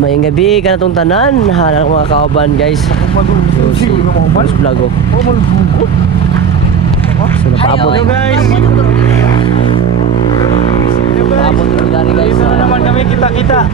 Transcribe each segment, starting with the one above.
May gabi ka na itong tanan. Halang mga kauban guys. So, si Boss Vlog oh. So napaabot Hello guys. Napaabot na guys. Dito na naman kami kita-kita.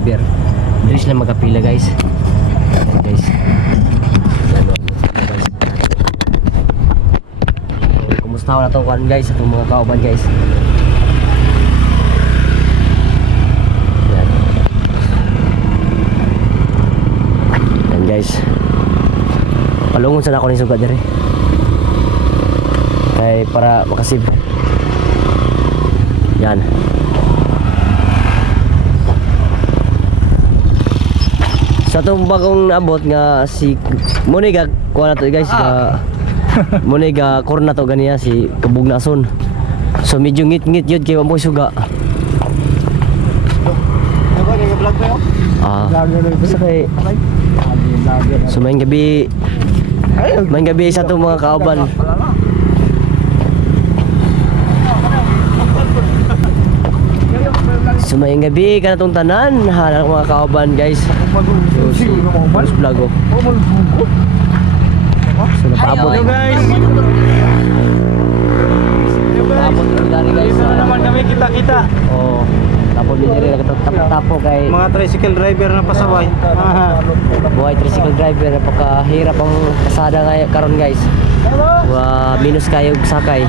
driver. Dili sila magkapila guys. Ayan, guys. Ayan, guys. So, kumusta na itong kuhan guys, itong mga kauban guys. Ayan. Ayan guys. Palungon sana ako ni sugat diri. Kay para makasib. Yan. Sa itong bagong abot nga si Moniga kuha na to guys ka Moniga korna to ganiya si Kabugnason. So medyo ngit-ngit yun kay mo suga. Basta kay so main gabi sa itong mga kauban. So maayong gabi ka na itong tanan halang mga kauban guys. So si Boss Vlog oh. So napaabot guys. Napaabot na dari guys. Naman kami kita-kita. Oh, tapos biniri tapo kay Mga tricycle driver na pasaway. buhay tricycle driver napakahirap ang kasada karon guys. Minus kayo sakay.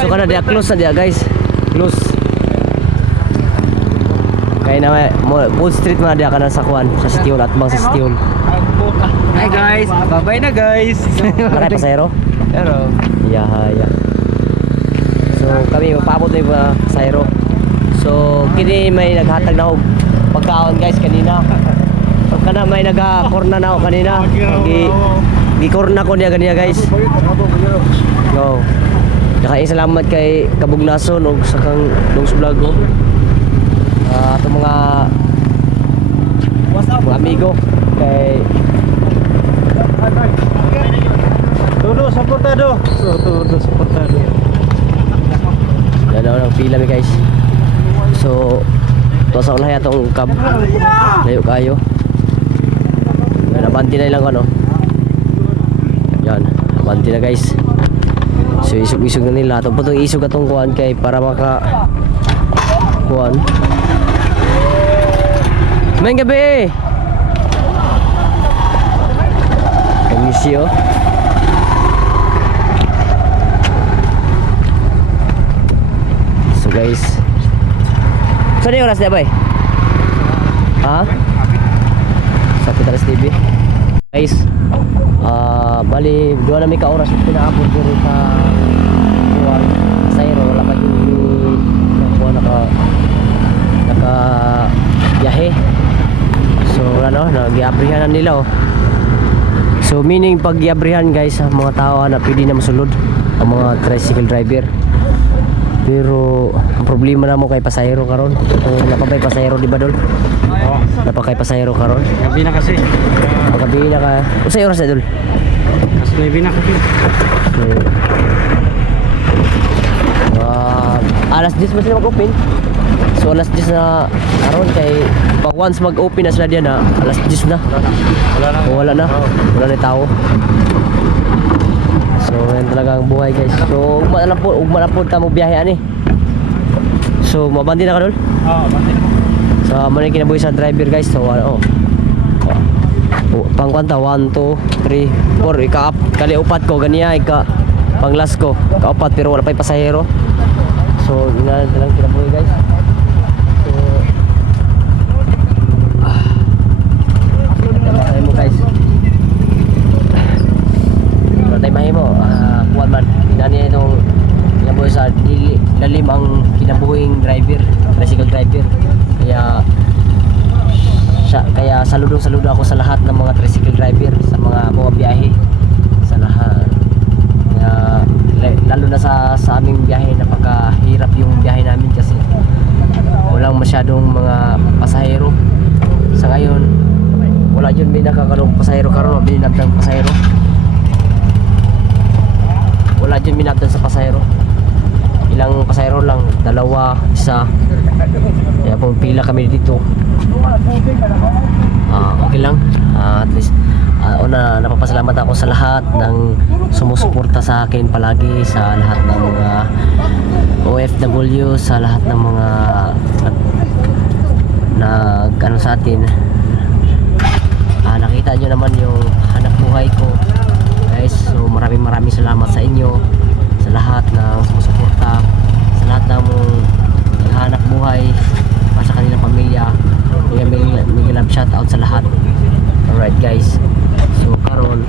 So kana dia close na dia guys. Close. Kaya na Wood Street man dia kana sa kuan sa Stiol at bang sa Stiol. Hi guys, bye-bye na guys. Nakay pasayro? Pero Yeah. So kami mapaabot na yung pasayro. So kini may naghatag na ako pagkaon guys kanina. So kana may nag-corna na ako kanina. Gi-corna ko niya ganyan guys. No. Nakain salamat kay Kabugnason o sa kang Dongs Vlog oh. Itong mga amigo kay Todo suportado. Todo suportado. yan ako ng pila mi guys. So to sa ulah yatong kab layo kayo. Yan abanti na lang ano. Yan abanti na guys. So isog-isog na nila. Itong putong isog atong kuhan kay para maka kuhan. May gabi! Komisyo. So guys. Saan yung oras na ba eh? Ha? Sa Pitaras TV. Guys. Bali, doon na may ka-oras yung pinaabot dito sa buwan Sayro, wala pa yung buwan naka biyahe. So ano, nag-iabrihan nila oh. So meaning pag iabrihan guys, mga tao na pwede na masulod ang mga tricycle driver. Pero ang problema na mo kay pasahero karon. Kung napabay pasahero di ba dol? Oo. Napakay pasahero karon. Gabi na kasi. Paggabi na ka. Usay oras na dol? Kasi gabi na kasi. Alas 10 ba sila mag-open? So alas 10 na karon kay pag once mag-open na sila diyan na alas 10 na. Wala na. Wala na tao. So yan talaga ang buhay guys. So ugma na po ta mo biyahe ani. So mabandi na ka dol? Oo, bantay mo. So man kinabuhi sa driver guys. So pang kwanta 1 2 3 4 ika-up kali upat ko ganiya ika pang last ko kaupat pero wala pa pasahero. So ina lang kinabuhi guys. So mo guys. Tay mahimo kuan man inani itong kinabuhi sa lalim ang kinabuhing driver, tricycle driver. Kaya saludo ako sa lahat ng mga tricycle driver, sa mga biyahe, sa lahat. Kaya lalo na sa aming biyahe, napakahirap yung biyahe namin kasi walang masyadong mga pasahero. Sa ngayon, wala yun may nakakarong pasahero karon, binabdang pasahero. Wala dyan minabdan sa pasahero. Ilang pasahero lang, 2, 1. Kaya kung pila kami dito, okay lang. At least napapasalamat ako sa lahat ng sumusuporta sa akin palagi, sa lahat ng mga OFW, sa lahat ng mga ano sa atin. Nakita nyo naman yung hanap buhay ko guys. So maraming salamat sa inyo, sa lahat ng sumusuporta, sa lahat ng hanap buhay para sa kanilang pamilya. May love shout out sa lahat. Alright guys, so karon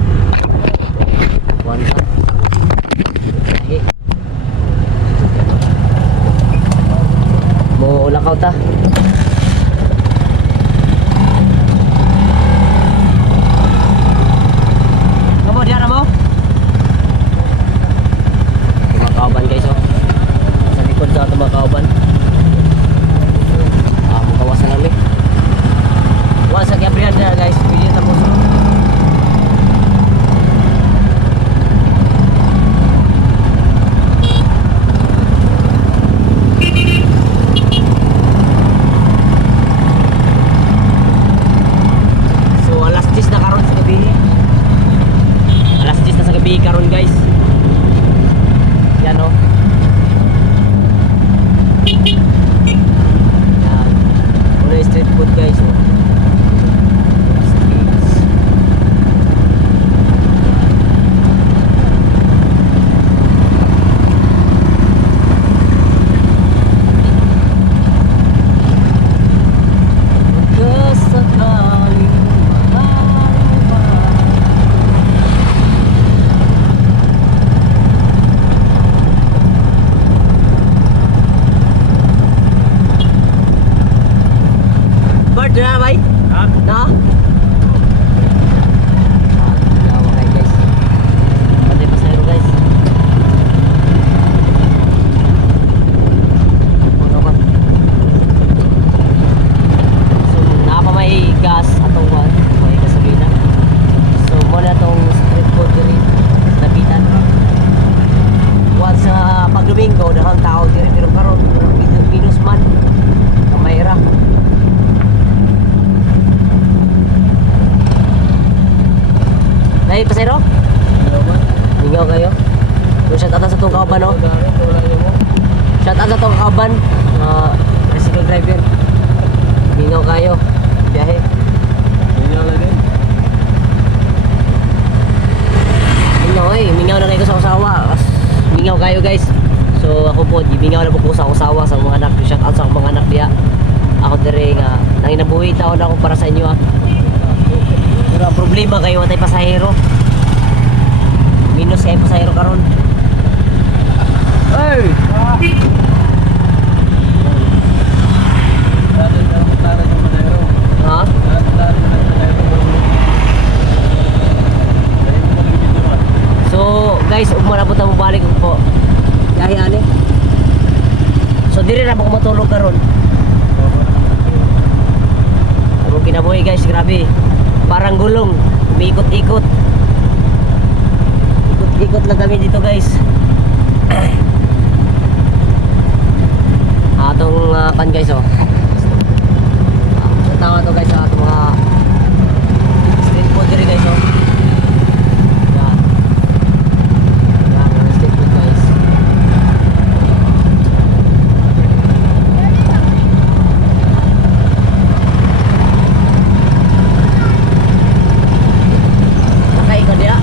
one ka lagi mo ulakaw ta. Kamu diara mo? Tumakauban guys oh. Sa likod sa tumakauban. Magkawasan namin. Wala sa Gabriel na guys. Pili tapos. Karon guys, yan o. Yan, muna street food guys o. Diyan na bay? Ha? Na? Gawa kayo guys. Pati pasahero guys. Puno ka. So napa may gas atong may gasolina. So muna itong street food diri sa Dapitan. Once pag Domingo dahang tao diri pero karon minus man kamayra. Ay, pasero? Mingaw kayo? So, shout out sa itong kauban, no? Shout out sa itong kauban. Tricycle driver. Mingaw kayo. Biyahe. Mingaw lagi. Mingaw eh. Mingaw na kayo sa usawa. Mingaw kayo guys. So, ako po, mingaw na po ko sa usawa sa mga anak. Shout out sa mga anak diya. Ako dire nga. Nanginabuhi taon ako para sa inyo Pero ang problema kayo matay pasahero. Minus kayo pasahero karon. Hey! Ha? So guys, ugma na po tayo balik po. Yahi ani. So dire na po matulog karon. Ako kinabuhi guys, grabe. Parang gulong, umiikot-ikot. Ikot-ikot lang kami dito guys. Atong pan guys oh. Tama to guys atong mga street food diri guys oh. Yan. Yan, mga street food guys. Nakaikot dia.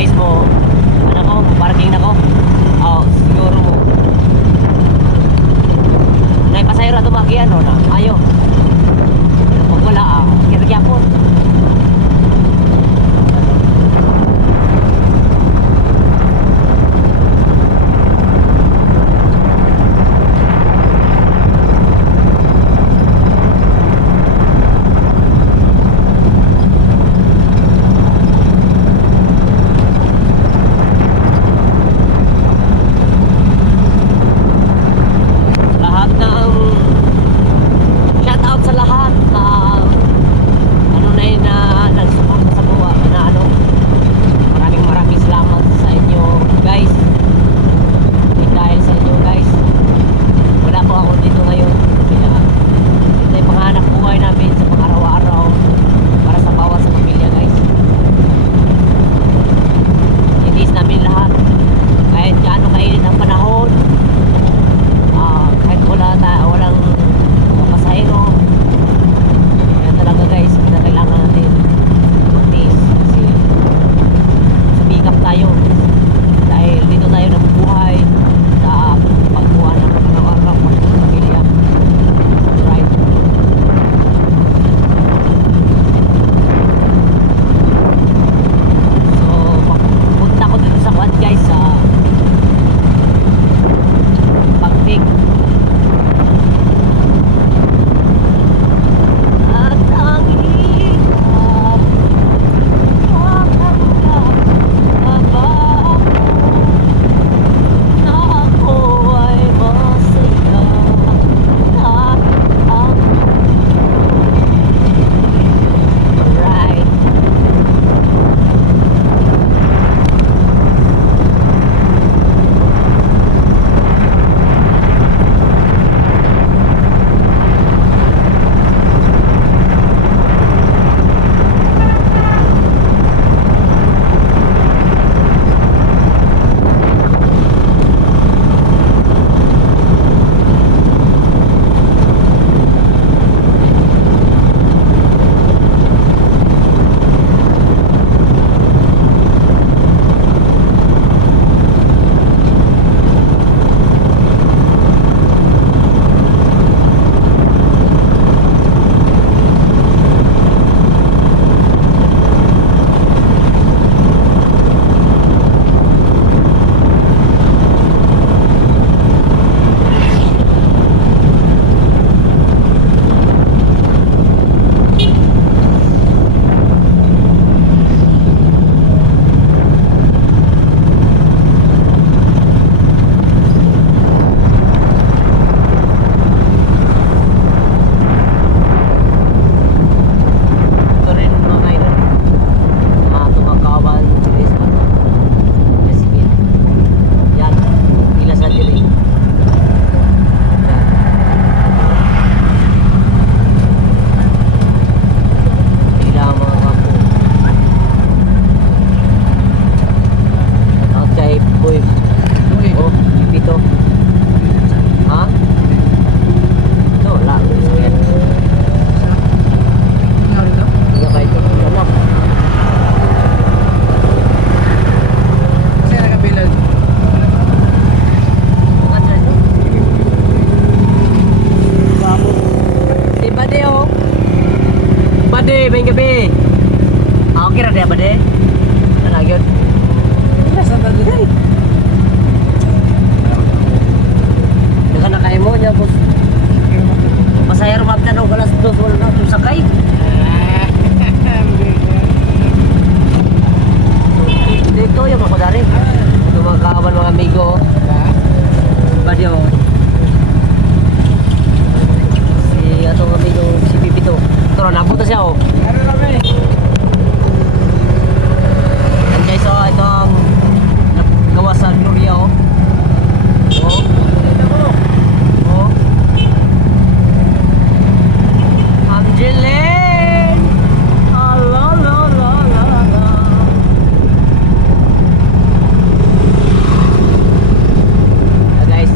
guys mo, ano ko, parking na ko. Oh, siguro mo. Naipasayro na tumakian, no, na, ayo. Pag wala, kira-kira po. Lahat ng shout out sa lahat na ano na yun na nagsuporta sa buwa na ano, maraming salamat sa inyo guys. Dahil sa inyo guys, wala po ako dito ngayon, kaya ito yung panganap buhay namin sa mga araw-araw para sa bawat sa pamilya guys. Inis namin lahat kahit gaano kainit ang panahon, kahit walang pasahero. Yan talaga guys, kailangan natin magtiis kasi sumikap tayo dahil dito tayo nabubuhay sa pagbuhan ng pagkakakarap ng pamilya, right? So punta ko dito sa kwan guys, sa Pagpig. At ang hirap, makakalap na ba ako na ako ay masaya kahit ang right. Ito rin mga kainan, tumagawan is recipe. Yan, ilas na dili. Ila mga kapo. Out kay boy. Oh, pipito. Ha? No, wala. Sakit. Hindi ka ito. Anak. Si Bade oh. Bade, may gabi. Okay ra dia Bade. Ano yun? Dagan na kayo mo niya boss. Pasayro mabda daw galas 2 wala na ito sakay. Dito yung mga kudari. Ito mga kawan mga amigo. Bade oh. Si atong amigo si Pipito. Ito na nabuta siya oh. And guys oh, ito ang gawa sa Gloria oh. Oh. Oh. Angeline. Ah, la la la la la. Guys,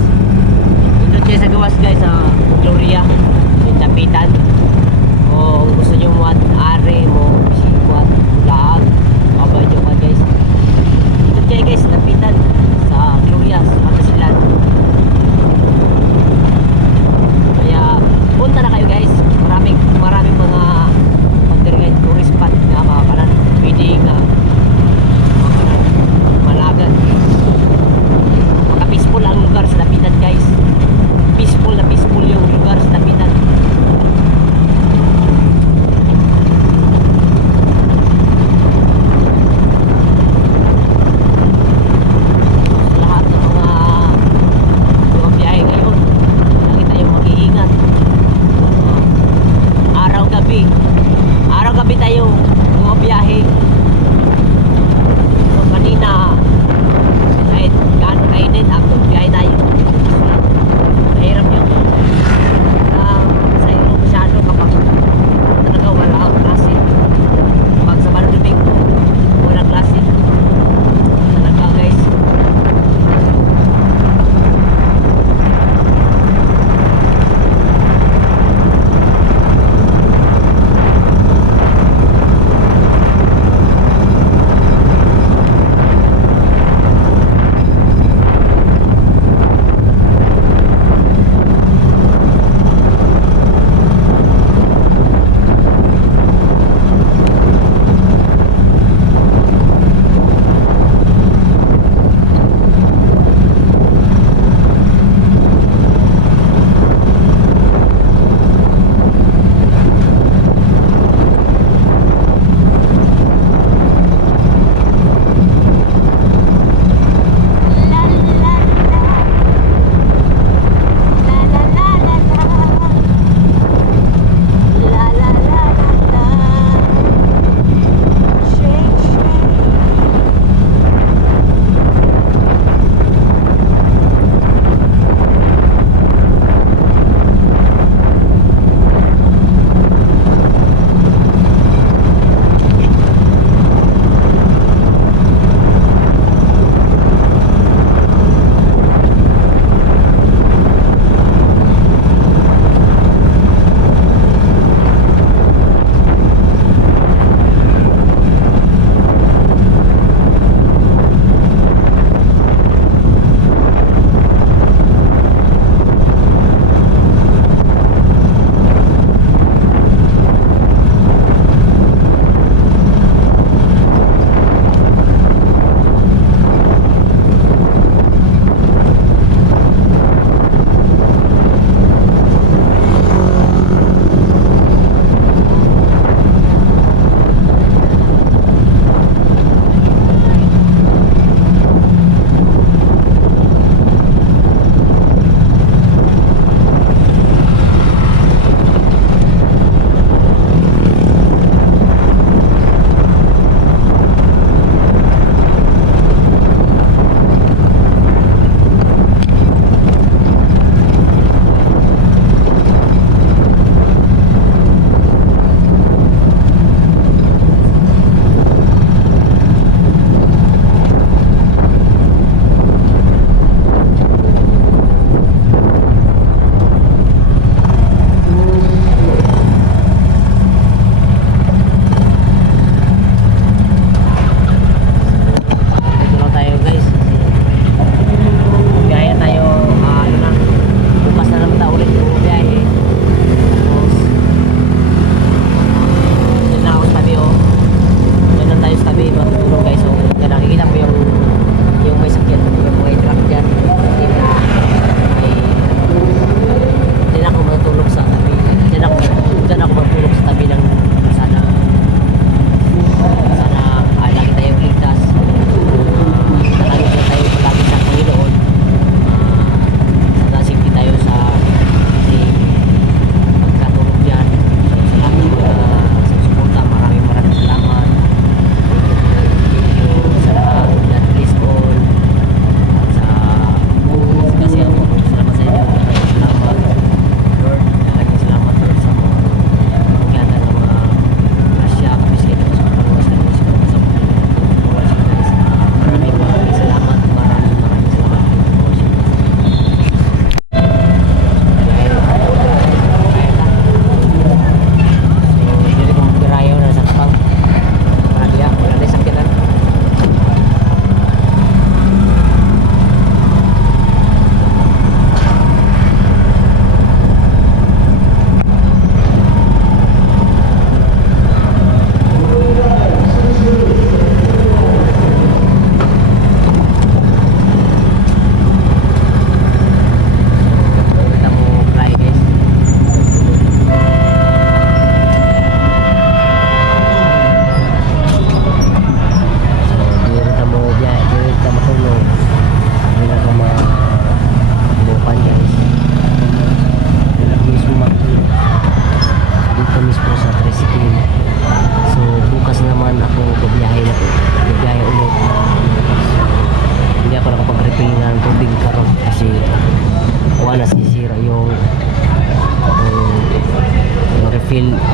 field